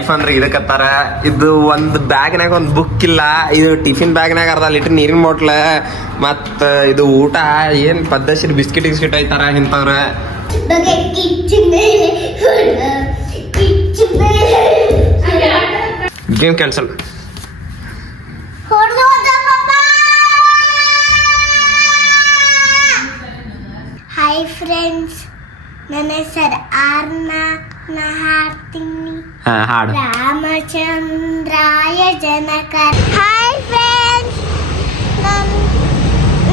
Life ಅಂದ್ರೆ ಇದಕ್ಕತ್ತಾರ. ಇದು ಒಂದು ಬ್ಯಾಗ್ನಾಗ ಒಂದು ಬುಕ್ ಇಲ್ಲ, ಇದು ಟಿಫಿನ್ ಬ್ಯಾಗ್ನಾಗ ಅರ್ಧ ಲೀಟರ್ ನೀರಿನ ಬಾಟ್ಲ, ಮತ್ತ ಇದು ಊಟ ಏನ್ ಪದ್ದಸಿರ್ ಬಿಸ್ಕಿಟ್ ಗಿಸ್ಕಿಟ್ ಐತಾರ ಇಂಥವ್ರ. Game cancel. ಹಾಯ್ ಫ್ರೆಂಡ್ಸ್, ನನ್ನ ಹೆಸರು ಆರ್ನಾ. ನಾ ಹಾಡ್ತೀನಿ ಹಾಡು. ರಾಮಚಂದ್ರಾಯ ಜನಕರ. ಹಾಯ್ ಫ್ರೆಂಡ್ಸ್,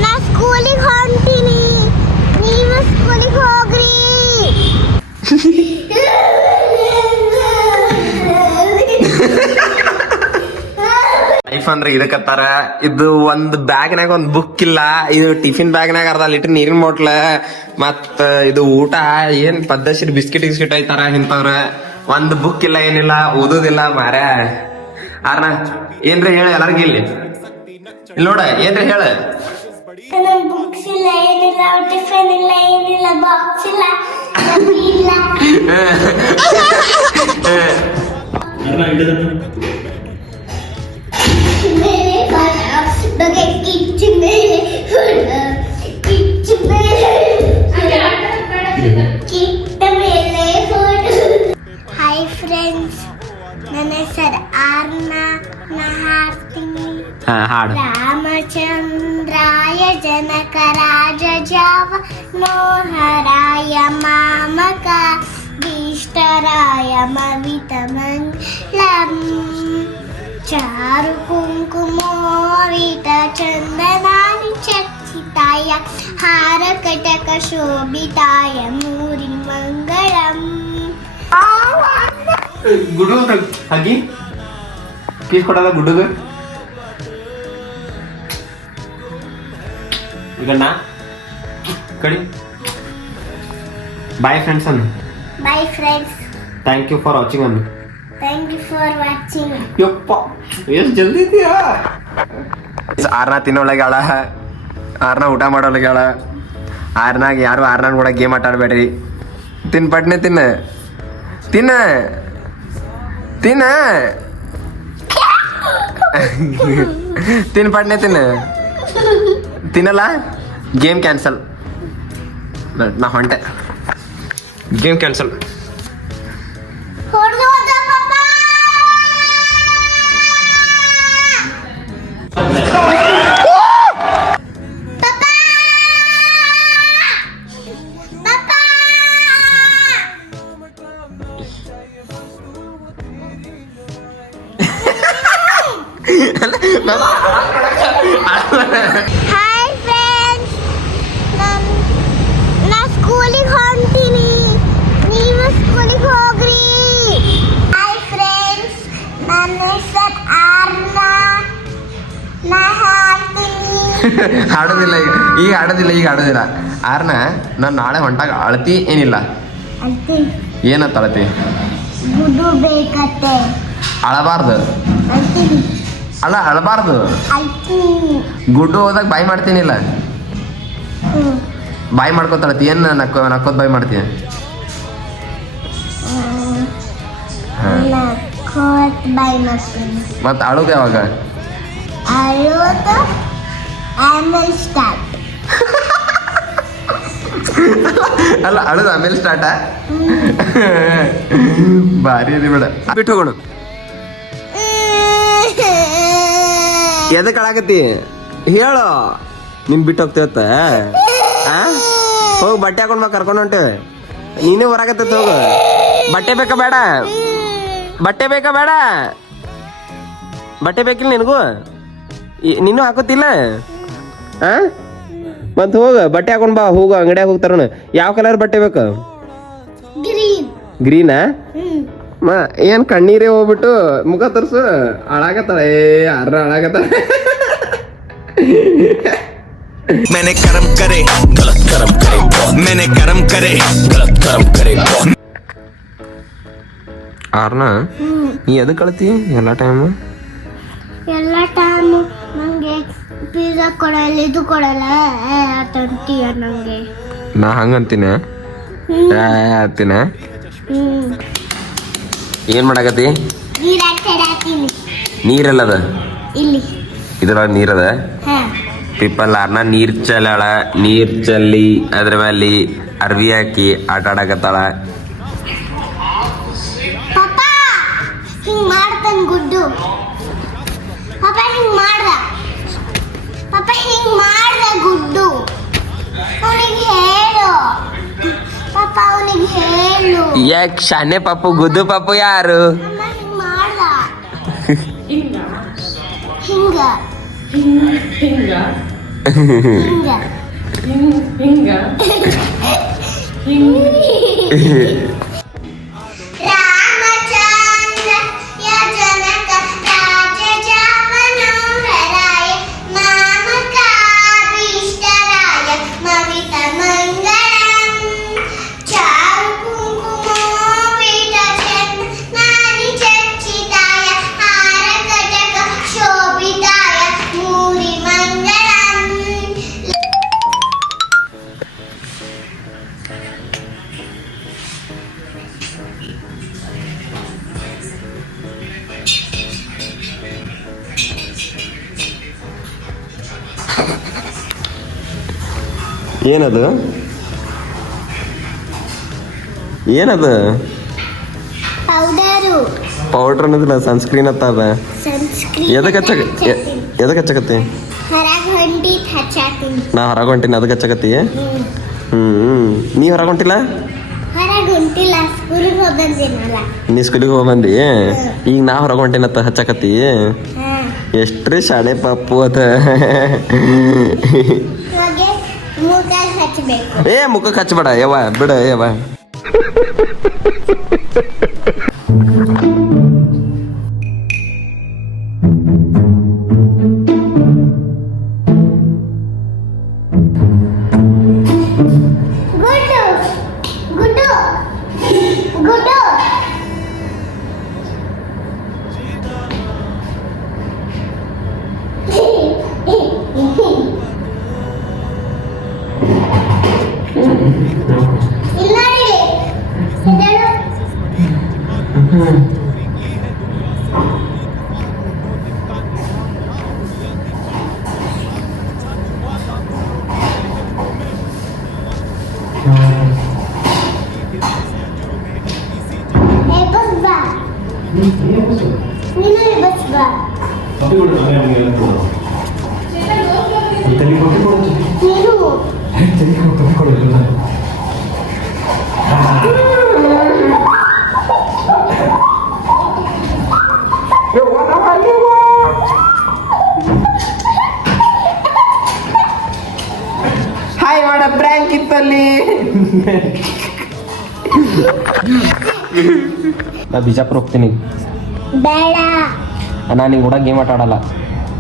ನಾ ಸ್ಕೂಲಿಗೆ ಹೊಂಟೀನಿ, ನೀವು ಸ್ಕೂಲಿಗೆ ಹೋಗ್ರಿ. ಲೈಫ್ ಅಂದ್ರೆ ಇದಕ್ಕತ್ತಾರ. ಇದು ಒಂದು ಬ್ಯಾಗ್ನಾಗ ಒಂದು ಬುಕ್ ಇಲ್ಲ, ಇದು ಟಿಫಿನ್ ಬ್ಯಾಗ್ನಾಗ ಅರ್ಧ ಲೀಟರ್ ನೀರಿನ ಬಾಟ್ಲ, ಮತ್ತ ಇದು ಊಟ ಏನ್ ಪದ್ದಸಿರ್ ಬಿಸ್ಕಿಟ್ ಗಿಸ್ಕಿಟ್ ಐತಾರ ಇಂಥವ್ರ. ಒಂದು ಬುಕ್ ಇಲ್ಲ, ಏನಿಲ್ಲ, ಓದೋದಿಲ್ಲ ಮಾರ. ಆರ್ನ ಏನ್ರಿ ಹೇಳ ಎಲ್ಲರಿಗೂ ಇಲ್ಲಿ ನೋಡ, ಏನ್ರಿ ಹೇಳ. ಬುಕ್ಸ್ ಇಲ್ಲ, ಏನಿಲ್ಲ, ಟಿಫಿನ್ ಇಲ್ಲ, ಏನಿಲ್ಲ, ಬಾಕ್ಸ್ ಇಲ್ಲ, ಇಲ್ಲ. ಹಾಯ್ ಫ್ರೆಂಡ್ಸ್, ನನ್ನ ಹೆಸರು ಆರ್ನಾ. ನಾ ಹಾಡ್ತೀನಿ ಹಾಡು. ರಾಮಚಂದ್ರಾಯ ಜನಕ ರಾಜ ಜಾವ ನೋಹರಾಯ ಮಾಮಕ ಭೀಷ್ಟರಾಯ ಮವಿತ ಮಂಗಲಂ ಚಾರು ಕುಂಕುಮೋವಿತ ಚಂದನಾನಿ ಚರ್ಚಿತಾಯ ಹಾರ ಕಟಕ ಶೋಭಿತಾಯ ಮೂರಿ ಮಂಗಳಂ. ಗುಡು ಹಾಕಿ ಪೀಸ್ ಕೊಡಲ್ಲ ಗುಡ್ಡುಗ ಗಣ್ಣ ಕಡಿ. ಬಾಯ್ ಫ್ರೆಂಡ್ಸ್ ಅನ್ನು. Bye friends, thank you for watching ಅನ್ನು. Thank you for watching. ಯಪ್ಪ ಎಷ್ಟು ಜಲ್ದಿ ಇದೆಯಾ. ಆರ್ನ ತಿನ್ನೋಳಗ್ಯಾಳ, ಆರ್ನ ಊಟ ಮಾಡೋಳಗ್ಯಾಳ. ಆರ್ನಾಗ ಯಾರು ಆರ್ನಾಗ ಕೂಡ ಗೇಮ್ ಆಟ ಆಡಬೇಡ್ರಿ. ತಿನ್ ಪಟ್ನೆ ತಿನ್ನ ತಿನ್ನ ತಿನ್ನ ತಿನ್ ಪಟ್ನೆ ತಿನ್ನ. ತಿನ್ನಲ್ಲ, ಗೇಮ್ ಕ್ಯಾನ್ಸಲ್. ನಾ ಹೊಂಟೆ, ಗೇಮ್ ಕ್ಯಾನ್ಸಲ್. ಹಾಯ್ ಫ್ರೆಂಡ್ಸ್, ನಾ ಸ್ಕೂಲಿಗೆ ಹೊಂಟೀನಿ, ನೀವು ಸ್ಕೂಲಿಗೆ ಹೋಗ್ರಿ. ಹಾಯ್ ಫ್ರೆಂಡ್ಸ್, ನನ್ನ ಹೆಸರು ಆರ್ನಾ. ನಾ ಹಾಡ್ತೀನಿ. ಹಾಡೋದಿಲ್ಲ ಈಗ ಹಾಡೋದಿಲ್ಲ ಈಗ ಹಾಡೋದಿಲ್ಲ. ಆರ್ನ ನಾನು ನಾಳೆ ಹೊಂಟಾಗ ಅಳತಿ ಏನಿಲ್ಲ. ಅಂತೀನಿ ಏನಂತ ಅಳತಿ? ಗುಡು ಬೇಕತ್ತೆ. ಅಳಬಾರ್ದು. ಅಂತೀನಿ ಅಲ್ಲ, ಅಳಬಾರ್ದು. ಅಂತೀನಿ. ಗುಡ್ಡು ಹೋದಾಗ ಬಾಯ್ ಮಾಡ್ತೀನಿಲ್ಲ, ಬಾಯ್ ಮಾಡ್ಕೊತಾಳತಿ. ಏನ್ ನಕ್ಕೋದ್ ಬಾಯ್ ಮಾಡ್ತೀಯ? ಬೈ ಮಾಡ್ತೀನಿ. ಮತ್ ಅಳುದು ಯಾವಾಗ? ಅಳೋದು ಆಮೇಲೆ ಸ್ಟಾರ್ಟ್. ಅಲ್ಲ, ಅಳುದು ಆಮೇಲೆ ಸ್ಟಾರ್ಟ. ಭಾರಿ ಇದೆ ಬೇಡ, ಬಿಟ್ಟು ಹೋಗೋಣ. ಎದಕ್ಕೆ ಅಳಾಕತ್ತಿ ಹೇಳು. ನಿನ್ ಬಿಟ್ಟು ಹೋಗ್ತೇವತ್ತ ಹೋಗಿ ಬಟ್ಟೆ ಹಾಕೊಂಡ್ ಬಾ, ಕರ್ಕೊಂಡು ಹೊಂಟೆ. ನೀನೇ ಹೊರಾಗತ್ತ ಹೋಗು. ಬಟ್ಟೆ ಬೇಕಾ ಬೇಡ? ಬಟ್ಟೆ ಬೇಕಾ ಬೇಡ? ಬಟ್ಟೆ ಬೇಕಿಲ್ಲ ನಿನಗೂ? ನೀನು ಹಾಕೋತಿಲ್ಲ? ಮತ್ ಹೋಗ ಬಟ್ಟೆ ಹಾಕೊಂಡ್ ಬಾ, ಹೋಗು. ಅಂಗಡಿಯಾಗ ಹೋಗ್ತಾರ. ಯಾವ ಕಲರ್ ಬಟ್ಟೆ ಬೇಕು? ಗ್ರೀನ್. ಗ್ರೀನಾ? ಏನ್ ಕಣ್ಣೀರೇ ಹೋಗ್ಬಿಟ್ಟು ಮುಖ ತೋರ್ಸು. ಅಳಾಗತ್ತಾಳ. ಯಾರ ಅಳಾಗತ್ತಾಳ. मैंने कर्म करे गलत कर्म करे, मैंने कर्म करे गलत कर्म करे. ಆರ್ನ ನೀ ಎದಕ್ಕೆ ಕಳ್ತಿ ಎಲ್ಲ ಟೈಮು? ಎಲ್ಲ ಟೈಮು ನನಗೆ ಪಿಜ್ಜಾ ಕೊಡಲ್ಲ, ಇದು ಕೊಡಲ್ಲ ಅಂತೀಯ ನನಗೆ. ನಾ ಹಂಗಂತೀನಿ ಅಂತೀನಿ. ಏನ್ ಮಾಡಕತ್ತಿ? ನೀರ್ ಹಾಕ್ತೀನಿ ನೀರೆಲ್ಲದ ಇಲ್ಲಿ. ಇದ್ರೊಳಗೆ ನೀರದ ಹಾ ಪಿಪ್ಪಲ್ ಅರ್ನ ನೀರ್ ಚೆಲ್ಲಾಳ, ನೀರ್ ಚೆಲ್ಲಿ ಅದ್ರ ಮೇಲೆ ಅರ್ವಿ ಹಾಕಿ ಆಟ ಆಡಕತ್ತಾಳ. ಪಾಪ ಹಿಂಗ್ ಮಾಡ್ತಾನ ಗುಡ್ಡು. ಪಾಪ ಹಿಂಗ್ ಮಾಡ್ದ. ಪಾಪ ಹಿಂಗ್ ಮಾಡ್ದ ಗುಡ್ಡು. ಅವನಿಗೆ ಹೇಳು ಪಾಪ, ಅವನಿಗೆ ಹೇಳು. ಯಾಕೆ ಶಾನೆ ಪಾಪು ಗುದ್ದು ಪಾಪು ಯಾರು? ಅಮ್ಮ ಹಿಂಗ್ ಮಾಡ್ದ. ಹಿಂಗ ಹಿಂಗ ರಾಮಚಂದ್ರ ಯಜನಕ ರಾಜ ಜಾವನೋಹರಾಯ ಮಾಮಕಾಭೀಷ್ಟರಾಯ ಮವಿತ ಮಂಗಳಂ ಚಾರು ಕುಂಕುಮೋವಿತ ಚಂದನಾನಿ ಚರ್ಚಿತಾಯ ಹಾರ ಕಟಕ ಶೋಭಿತಾಯ ಮೂರಿ ಮಂಗಳಂ. ಏನದು? ಏನದು? ಪೌಡರು ಪೌಡ್ರ್ ಅನ್ನೋದಿಲ್ಲ, ಸನ್ಸ್ಕ್ರೀನ್ ಅದ. ಸನ್ಸ್ಕ್ರೀನ್ ಎದಕ್ಕೆ ಹಚ್ಚಕತ್ತಿ? ಹೊರಗೆ ಹೊಂಟಿ ಹಚ್ಚಾತೀನಿ. ನಾ ಹೊರಗೆ ಹೊಂಟಿನಿ, ಅದಕ್ಕೆ ಹಚ್ಚಕತ್ತಿ? ನೀ ಹೊರಗೆ ಹೊಂಟಿಲ್ಲ? ಹೊರಗೆ ಹೊಂಟಿಲ್ಲ, ಸ್ಕೂಲಿಗೆ ಹೋಗಿ ಬಂದಿನಲ್ಲ. ನೀ ಸ್ಕೂಲಿಗೆ ಹೋಗಿ ಬಂದಿ? ಈಗ ನಾ ಹೊರಗೆ ಹೊಂಟಿನತ್ತ ಹಚ್ಚಕತ್ತಿ? ಹಾ ಎಷ್ಟ್ರಿ ಶಾಣೆ ಪಾಪು ಅದ. ಹಾಗೆ ಮೂಗಾಗ ಹಚ್ಚಬೇಕು. ಏ ಮುಖಕ್ಕೆ ಹಚ್ಚಬೇಡ ಯವ್ವ, ಬಿಡ ಯವ್ವ. ಗುಡ್ಡು ಗುಡ್ಡು ಗುಡ್ಡು ಇಲ್ಲ ನೋಡಿ, ಇದನ್ನು ಬಸ್ ಬಾ, ನೀನು ಬಸ್ ಬಾ. ನೀನು ಹಾಯ್ ಮಾಡ ಪ್ರ್ಯಾಂಕ್ ಇತ್ತಲ್ಲಿ. ನಾ ಬಿಜಾಪುರ ಹೋಗ್ತೀನಿ. ಬೇಡ, ನಾನು ನಿಂಗೆ ಕೂಡ ಗೇಮ್ ಆಟ ಆಡಲ್ಲ.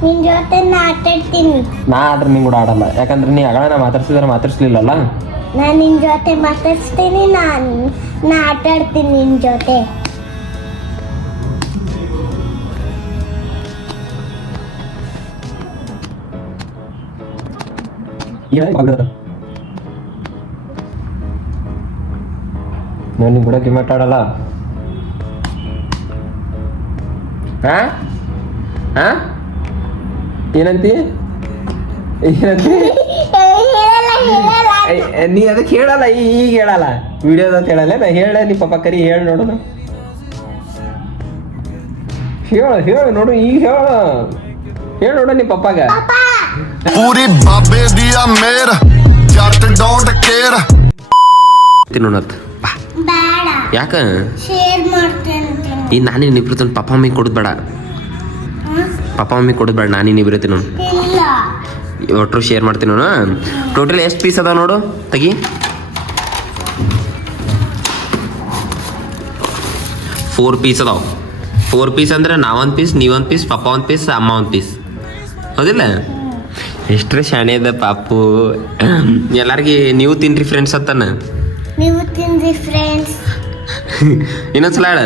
ನಿನ್ ಜೊತೆ ನಾ ಆಟಾಡ್ತೀನಿ. ನಾ ಆದ್ರೆ ನಿಂಗೆ ಕೂಡ ಆಡಲ್ಲ, ಯಾಕಂದ್ರೆ ನೀ ಆಗಳ ನಾ ಮಾತಾಡ್ಸ್ಲಿಲ್ಲಲ್ಲ. ನಾನು ನಿನ್ ಜೊತೆ ಮಾತಾಡ್ಸ್ತೀನಿ, ನಾ ಆಟಾಡ್ತೀನಿ ನಿನ್ ಜೊತೆ. ನಾನು ನಿಂಗೆ ಕೂಡ ಗೇಮ್ ಆಟ ಆಡಲ್ಲ. ಹಾ ಹಾ ಏನಂತಿ? ಏನಂತಿ? ಹೇಳಲ್ಲ ಹೇಳಲ್ಲ. ನೀ ಅದಕ್ಕೆ ಹೇಳಲ್ಲ, ಈಗ ಹೇಳಲ್ಲ, ವಿಡಿಯೋದ ಅಂತ ಹೇಳಲ್ಲ. ನಾ ಹೇಳ ನೀ ಪಾಪ ಕರಿ ಹೇಳಿ ನೋಡೋಣ. ಹೇಳು ನೋಡು, ಈಗ ಹೇಳು ನೋಡು ನಿಮ್ಮ ಪಪ್ಪಾಗ. पूरी बाबे दिया मेर जट डोंट केयर ತಿನ್ನೋಣತ್ ಬಾ. ಬೇಡ, ಯಾಕ? ಶೇರ್ ಮಾಡ್ತೇನೆ. ಈ ನಾನೇ ನಿಬ್ರತ ಪಪ್ಪ ಮಮ್ಮಿ ಕೊಡೋದು ಬೇಡ. ಪಪ್ಪ ಮಮ್ಮಿ ಕೊಡೋದು ಬೇಡ, ನಾನೇ ನಿಬ್ರ ತಿನ್ನೋಣ. ಇಲ್ಲ, ಒಟ್ಟರು ಶೇರ್ ಮಾಡ್ತೀನಿ ನಾನು. ಟೋಟಲ್ ಎಷ್ಟು ಪೀಸ್ ಅದಾವ ನೋಡು, ತೆಗಿ. 4 ಪೀಸ್ ಅದಾವ. 4 ಪೀಸ್ ಅಂದ್ರೆ ನಾವೊಂದು ಪೀಸ್, ನೀವೊಂದು ಪೀಸ್, ಪಪ್ಪ ಒಂದು ಪೀಸ್, ಅಮ್ಮ ಒಂದು ಪೀಸ್. ಹೌದಿಲ್ಲ? ಎಷ್ಟ್ರೆ ಶಾಣೆ ಅದ ಪಾಪು. ಎಲ್ಲಾರ್ಗಿ ನೀವು ತಿನ್ರಿ ಫ್ರೆಂಡ್ಸ್ ಅತ್ತಾನ. ನೀವು ತಿಂದ್ರಿ ಫ್ರೆಂಡ್ಸ್. ಇನ್ನೊಂದ್ಸಲ ಹೇಳ.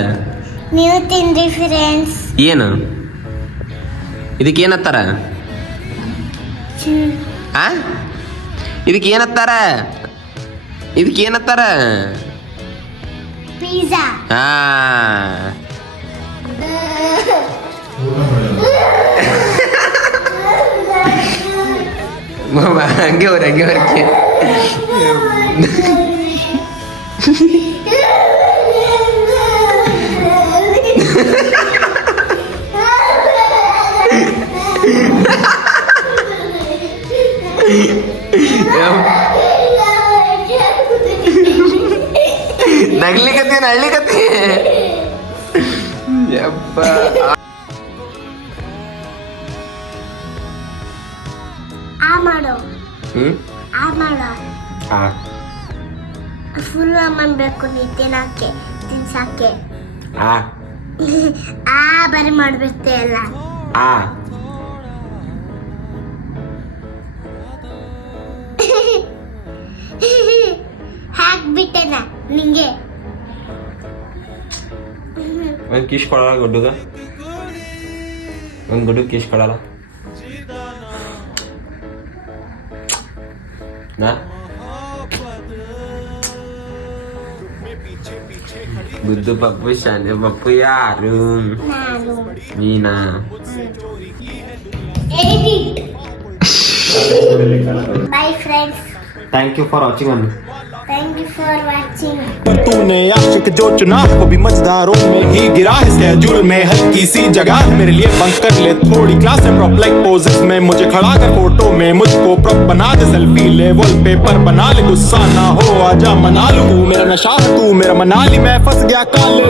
ನೀವು ತಿಂದ್ರಿ ಫ್ರೆಂಡ್ಸ್. ಏನು ಇದಕ್ಕೆ ಏನತ್ತಾರ? ಆ ಇದಕ್ಕೆ ಏನತ್ತಾರ? ಪಿಜ್ಜಾ. ಹಾ ಹಂಗೆ ಹೊರಕ್ಕೆ ನಗ್ಲಿಕತ್ತಿ ಯಪ್ಪ ಆ ಮಾಡೋ ಆ ಮಾಡೋ ಫುಲ್ ಅಮ್ಮನ್ ಬೇಕು ನೀ ತಿನ್ನಕ್ಕೆ ತಿನ್ಸಕ್ಕೆ ಆ ಬರೀ ಮಾಡ್ಬಿಡ್ತೆ ಎಲ್ಲ ಹಾಕ್ಬಿಟ್ಟೆನ ನಿಂಗೆ ಒಂದ್ ಕಿಶ್ ಕೊಡಲ್ಲ ಗುಡ್ಡುಗ ಒಂದ್ ಗುಡ್ಡು ಕಿಶ್ ಕೊಡಲ್ಲ ನಾ ಬುದ್ದು ಪಪ್ಪು ಶಾನೆ ಪಪ್ಪು ಯಾರು ನಾನು ನೀನಾ bye friends thank you for watching ಅನ್ನು थैंक यू फॉर वाचिंग तूने आशिक जो चुना वो भी मजेदारों में ही गिरा है स्केड्यूल में हल्की सी जगह मेरे लिए बंक कर ले थोड़ी क्लास है प्रॉप लाइक पोजेस में मुझे खड़ा कर फोटो में मुझको प्रॉप बना दे सेल्फी ले वॉलपेपर बना ले गुस्सा ना हो आजा मना लूं तू मेरा नशा है तू मेरा मनाली मैं फंस गया काले